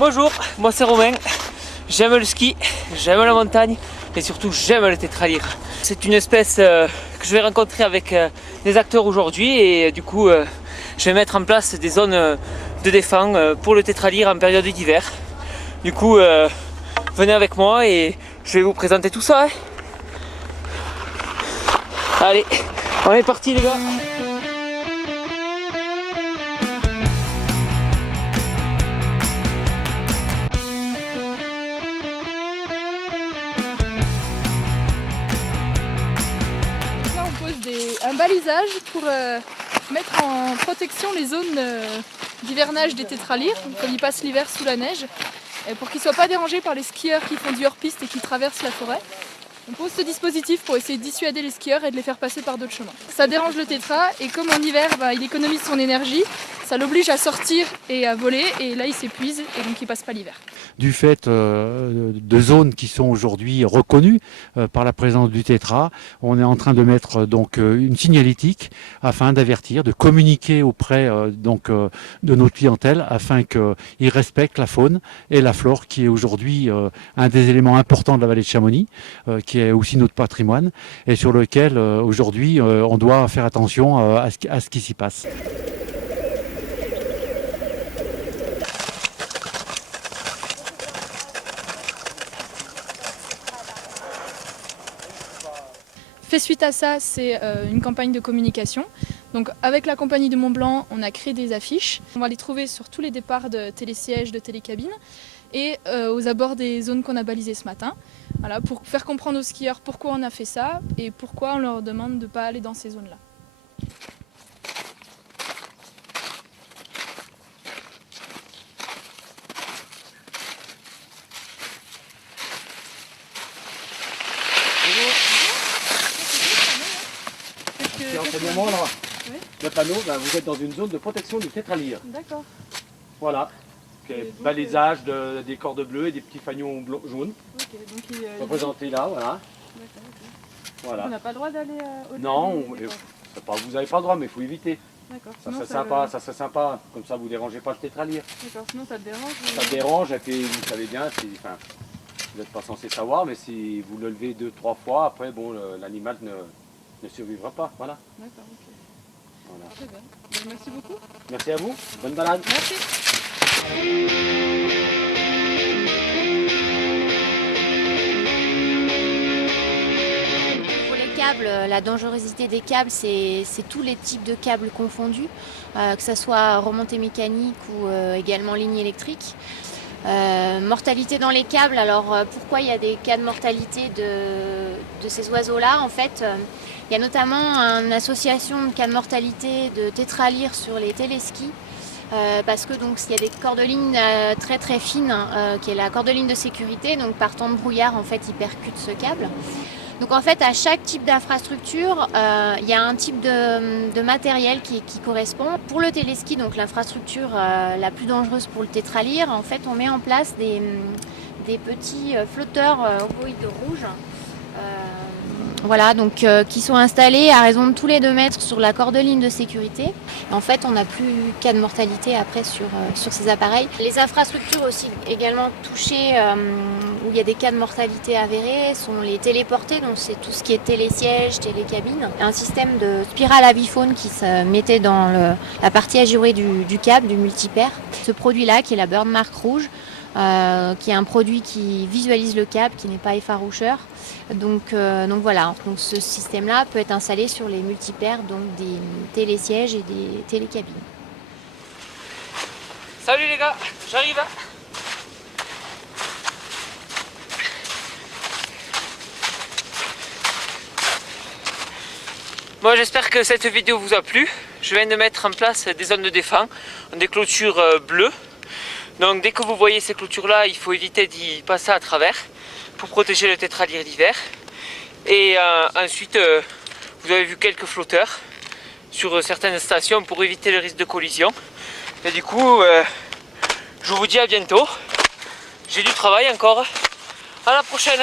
Bonjour, moi c'est Romain, j'aime le ski, j'aime la montagne et surtout j'aime le tétralyre. C'est une espèce que je vais rencontrer avec des acteurs aujourd'hui et du coup je vais mettre en place des zones de défense pour le tétralyre en période d'hiver. Du coup venez avec moi et je vais vous présenter tout ça. Allez, on est parti les gars. Un balisage pour mettre en protection les zones d'hivernage des tétralyres, comme ils passent l'hiver sous la neige, pour qu'ils ne soient pas dérangés par les skieurs qui font du hors-piste et qui traversent la forêt. On pose ce dispositif pour essayer de dissuader les skieurs et de les faire passer par d'autres chemins. Ça dérange le tétra et comme en hiver il économise son énergie, ça l'oblige à sortir et à voler et là il s'épuise et donc il passe pas l'hiver. Du fait de zones qui sont aujourd'hui reconnues par la présence du tétra, on est en train de mettre donc une signalétique afin d'avertir, de communiquer auprès de notre clientèle afin qu'ils respectent la faune et la flore qui est aujourd'hui un des éléments importants de la vallée de Chamonix, qui est aussi notre patrimoine et sur lequel aujourd'hui on doit faire attention à ce qui s'y passe. Fait suite à ça, c'est une campagne de communication. Donc avec la compagnie de Mont-Blanc, on a créé des affiches. On va les trouver sur tous les départs de télésièges, de télécabines et aux abords des zones qu'on a balisées ce matin. Voilà, pour faire comprendre aux skieurs pourquoi on a fait ça et pourquoi on leur demande de ne pas aller dans ces zones-là. Enseignement là, oui. Le panneau, vous êtes dans une zone de protection du tétralyre. D'accord. Voilà. Okay. Balisage des cordes bleues et des petits fanions jaunes. Okay, donc représentés là, voilà. D'accord, okay. Voilà. On n'a pas le droit d'aller au-delà. Non, vous n'avez pas le droit, mais il faut éviter. D'accord. Ça serait sympa, ça serait sympa. Comme ça, vous ne dérangez pas le tétralyre. D'accord, sinon ça te dérange. Ça dérange, et puis vous savez bien, vous n'êtes pas censé savoir, mais si vous le levez 2-3 fois, après, bon, l'animal ne survivra pas. Voilà. D'accord, ok. Voilà. Très bien. Ben, merci beaucoup. Merci à vous. Bonne balade. Merci. Pour les câbles, la dangerosité des câbles, c'est tous les types de câbles confondus, que ce soit remontée mécanique ou également ligne électrique. Mortalité dans les câbles, alors pourquoi il y a des cas de mortalité de ces oiseaux-là? En fait, il y a notamment une association de cas de mortalité de tétralyre sur les téléskis, parce que donc il y a des cordelines très très fines, qui est la cordeligne de sécurité, donc par temps de brouillard en fait ils percutent ce câble. Donc en fait à chaque type d'infrastructure, il y a un type de matériel qui correspond. Pour le téléski, donc l'infrastructure la plus dangereuse pour le tétralyre, en fait on met en place des petits flotteurs ovoïdes rouges. Voilà, donc qui sont installés à raison de tous les 2 mètres sur la cordeligne de sécurité. Et en fait, on n'a plus cas de mortalité après sur ces appareils. Les infrastructures aussi également touchées, où il y a des cas de mortalité avérés, sont les téléportés, donc c'est tout ce qui est télésiège, télécabine. Un système de spirale avifaune qui se mettait dans la partie ajourée du câble, du multipaire. Ce produit-là, qui est la Burn Mark rouge, qui est un produit qui visualise le câble, qui n'est pas effaroucheur. Donc voilà, donc ce système-là peut être installé sur les multipaires, donc des télésièges et des télécabines. Salut les gars, j'arrive. Bon, j'espère que cette vidéo vous a plu. Je viens de mettre en place des zones de défense, des clôtures bleues. Donc dès que vous voyez ces clôtures là, il faut éviter d'y passer à travers pour protéger le tétralyre d'hiver. Et ensuite vous avez vu quelques flotteurs sur certaines stations pour éviter le risque de collision. Et du coup je vous dis à bientôt. J'ai du travail encore. À la prochaine.